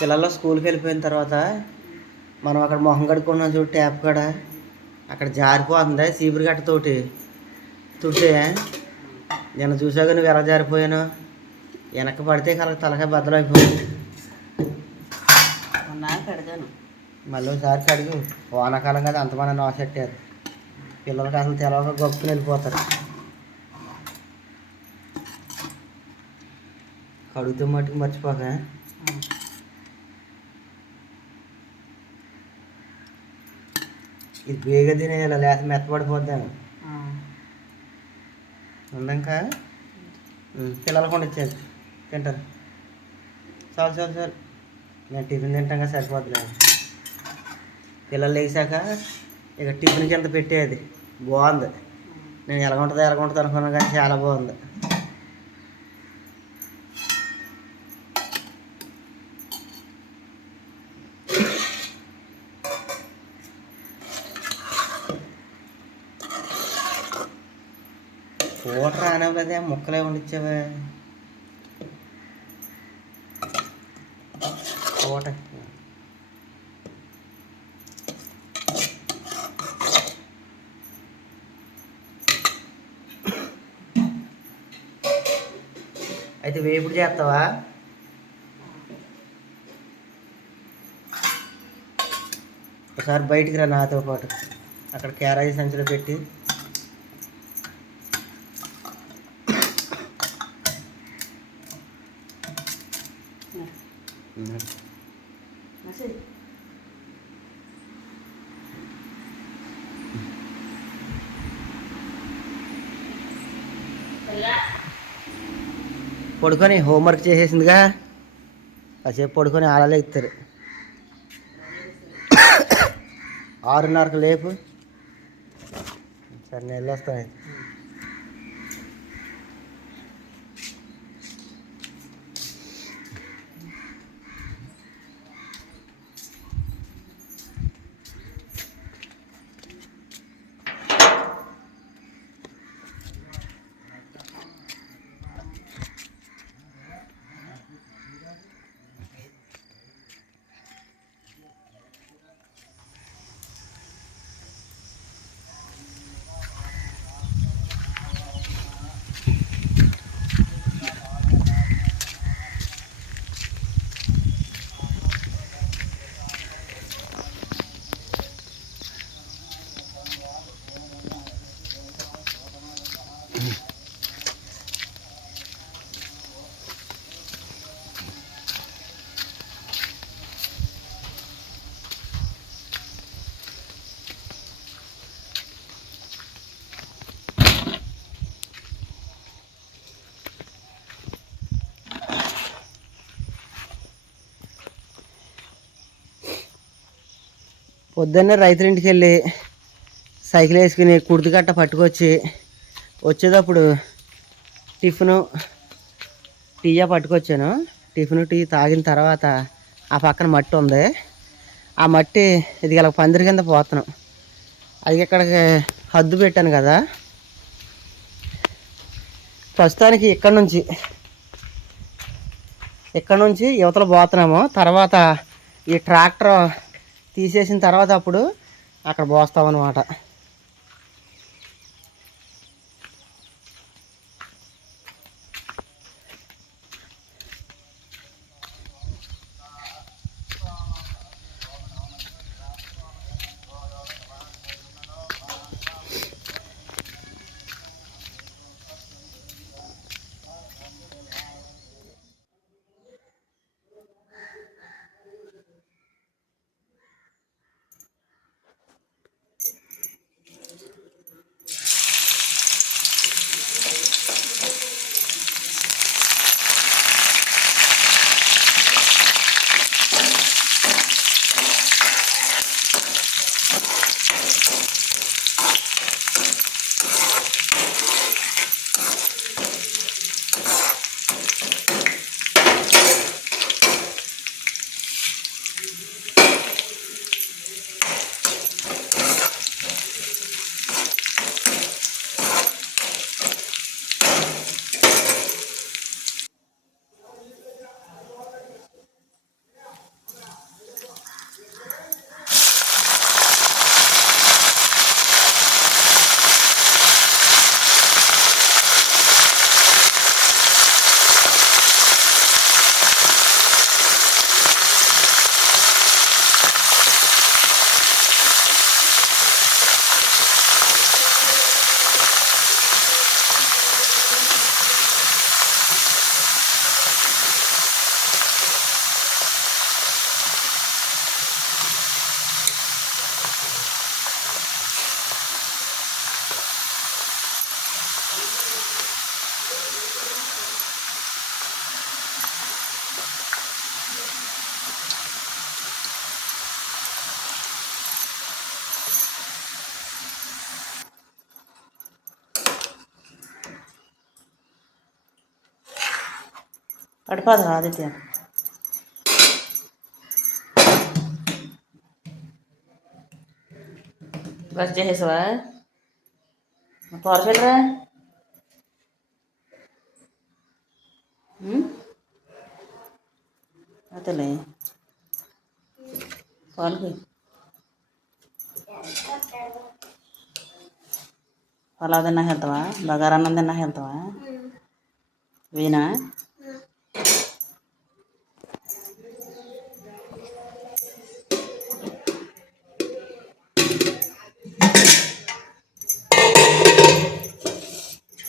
పిల్లలు స్కూల్కి వెళ్ళిపోయిన తర్వాత మనం అక్కడ మొహం కడుక్కున్నాం చూడు ట్యాప్ కాడ. అక్కడ జారిపోతుంది చీపురు గట్టతోటి తుడితే నేను చూసాక నువ్వు ఎలా జారిపోయాను? వెనక్కి పడితే కలగ తలకాయ బద్దలైపోయింది కడగాను. మళ్ళీ ఒకసారి కడిగి. వానాకాలం కదా అంతమంది నాసెట్టారు పిల్లలకి అసలు తెలవక గొప్పని వెళ్ళిపోతారు. కడుగుతూ మట్టుకు మర్చిపోక. ఇది బేగా తినేయాలి లేకపోతే మెత్తపడిపోద్దాము ఉందాక పిల్లలకు వండించాను తింటారు. చాలు చాలు చాలు. నేను టిఫిన్ తింటాక సరిపోద్దులే. పిల్లలు లేచాక ఇక టిఫిన్ కింద పెట్టేది? బాగుంది. నేను ఎలా ఉంటుందో ఎలా ఉంటుంది అనుకున్నాను కానీ చాలా బాగుంది. కూట రానవ్వలేదే ముక్కలే వండిచ్చావే. కూట అయితే వేపుడు చేస్తావా? ఒకసారి బయటికి రా నాతో పాటు. అక్కడ క్యారేజీ సంచిలో పెట్టి పడుకొని హోంవర్క్ చేసేసిందిగా. కాసేపు పడుకొని ఆడలే ఇస్తారు ఆరున్నరకు లేపు. సరే నేను వెళ్ళొస్తాను పొద్దున్నే రైతులింటికి వెళ్ళి సైకిల్ వేసుకుని కుర్తి కట్ట పట్టుకొచ్చి వచ్చేటప్పుడు టిఫిను టీయా పట్టుకొచ్చాను. టిఫిన్ టీ తాగిన తర్వాత ఆ పక్కన మట్టి ఉంది. ఆ మట్టి ఇది ఇలా పందిరి కింద పోతున్నాం అది ఇక్కడికి హద్దు పెట్టాను కదా. ప్రస్తుతానికి ఇక్కడ నుంచి ఇక్కడ నుంచి యువతలు పోతున్నాము. తర్వాత ఈ ట్రాక్టర్ తీసేసిన తర్వాత అప్పుడు అక్కడ పోస్తామన్నమాట. పడిపోదు ఆదిత్య. బస్ చేసేసావా? పోరసెళ్ళరా అతలే పాలకి పలావ్ తిన్నా వెళ్తావా బగారన్నం తిన్నా వెళ్తావా వీనా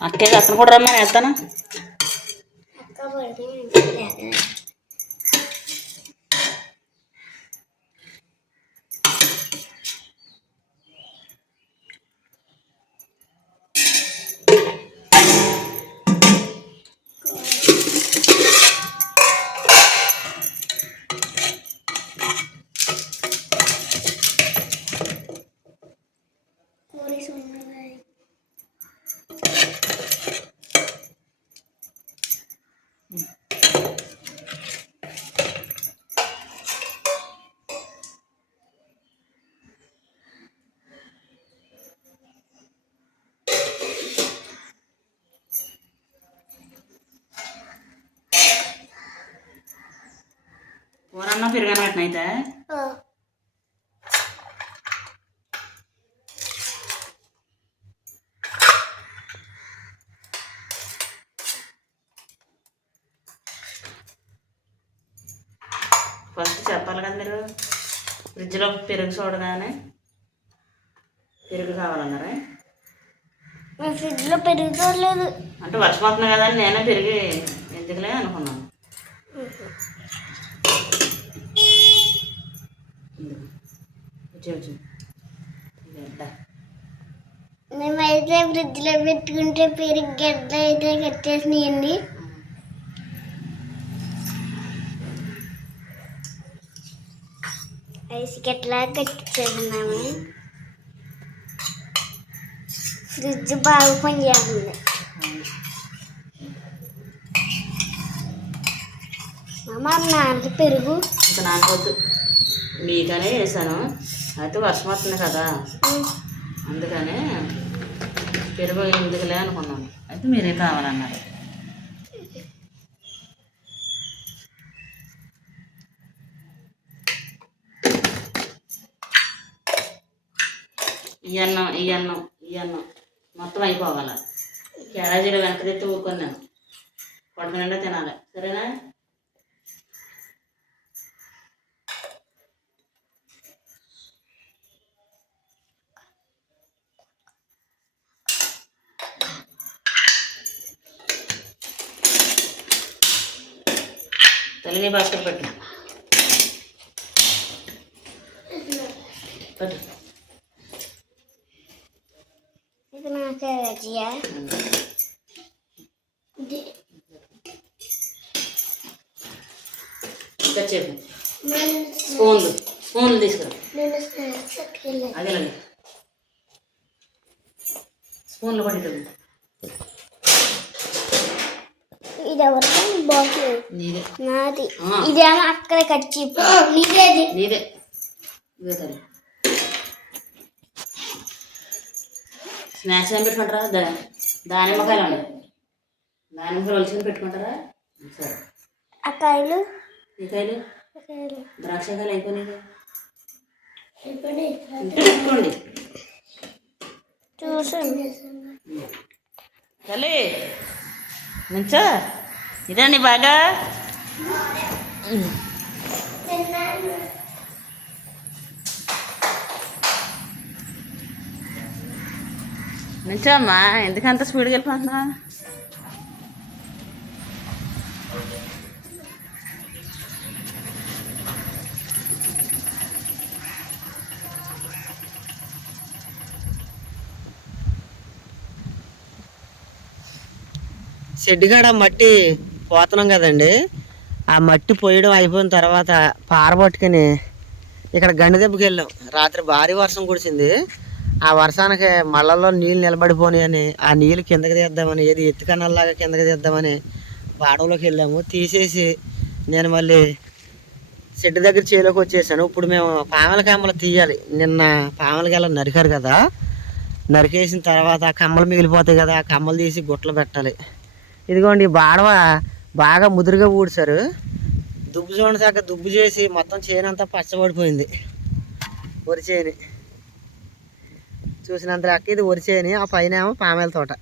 ಅಕ್ಕಗೆ ಹತ್ನ ಕೊಡ್ರಮ್ಮ ಹೇಳ್ತಾನ. కూరన్న పెరుగన్న పెట్టినైతే ఫస్ట్ చెప్పాలి కదా మీరు. ఫ్రిడ్జ్లో పెరుగు చూడగానే పెరుగు కావాలన్నారా? ఫ్రిడ్జ్లో పెరుగుతలేదు అంటే వర్షం వస్తుంది కదా అని నేనే పెరిగి ఎందుకులే అనుకున్నాను. వచ్చి ఇదేంటా? మేమైతే ఫ్రిడ్జ్లో పెట్టుకుంటే పెరుగు గడ్డ అయితే కట్టేసినాయండి. ఐస్ గట్లా కట్టించేస్తున్నాము ఫ్రిడ్జ్ బాగా పనిచేస్తుంది. అమ్మ నాన్నకి పెరుగు. ఇంకా నానవద్దు మీకనే వేసాను అయితే వర్షం వస్తుంది కదా. అందుకనే పెరుగు ఎందుకులే అనుకున్నాను. అయితే మీరే కావాలన్నారు. ఈ అన్నం ఈ అన్నం ఈ అన్నం మొత్తం అయిపోవాలి. క్యారేజీలో వెనక తెచ్చి ఊరుకున్నాను. పొడక నిండా తినాలి. సరేనా? తల్లిని బాస్కెట్ పెట్టు. పెట్టు. ఇది నా క్యారేజీయా ఇంకా చెప్పు స్పూన్లు. స్పూన్లు తీసుకురా. అదేలండి స్పూన్లు పట్టేటప్పుడు ఇది ఎవరికీ బాటిల్ నీదే. నాది. ఇదేమో అక్కడ కచ్చి నీదేది. నీదే. స్నాక్స్ ఏం పెట్టుకుంటారా? దా దానిమ్మకాయలు ఉన్నాయి దానిమ్మకాయలు వలుచుకొని పెట్టుకుంటారా? సరే. ఆ కాయలు? కాయలు ద్రాక్షకాయలు అయిపోయినాయి పెట్టుకోండి. తల్లి నుంచో. ఇదండి బాగా? నిజమ్మా ఎందుకంత స్పీడ్గా వెళ్ళిపోతున్నా షెడ్ కాడ మట్టి పోతున్నాం కదండి. ఆ మట్టి పోయడం అయిపోయిన తర్వాత పార పట్టుకొని ఇక్కడ గండి దెబ్బకి వెళ్ళాం. రాత్రి భారీ వర్షం కురిసింది. ఆ వర్షానికి మళ్ళల్లో నీళ్ళు నిలబడిపోని అని ఆ నీళ్ళు కిందకి తీద్దామని ఏది ఎత్తు కన్నాల్లాగా కిందకి తీద్దామని బాడవలోకి వెళ్ళాము. తీసేసి నేను మళ్ళీ షెడ్ దగ్గర చేలోకి వచ్చేసాను. ఇప్పుడు మేము పామల కమ్మలు తీయాలి. నిన్న పామల గల నరికారు కదా. నరికేసిన తర్వాత ఆ కమ్మలు మిగిలిపోతాయి కదా. ఆ కమ్మలు తీసి గుట్టలు పెట్టాలి. ఇదిగోండి బాడవ బాగా ముదురుగా ఊడ్చారు. దుబ్బు చూడండి దుబ్బు చేసి మొత్తం చేను అంతా పచ్చబడిపోయింది. వరి చేని చూసినంత లెక్క ఇది వరి చేని ఆ పైన ఏమో పామేల తోట.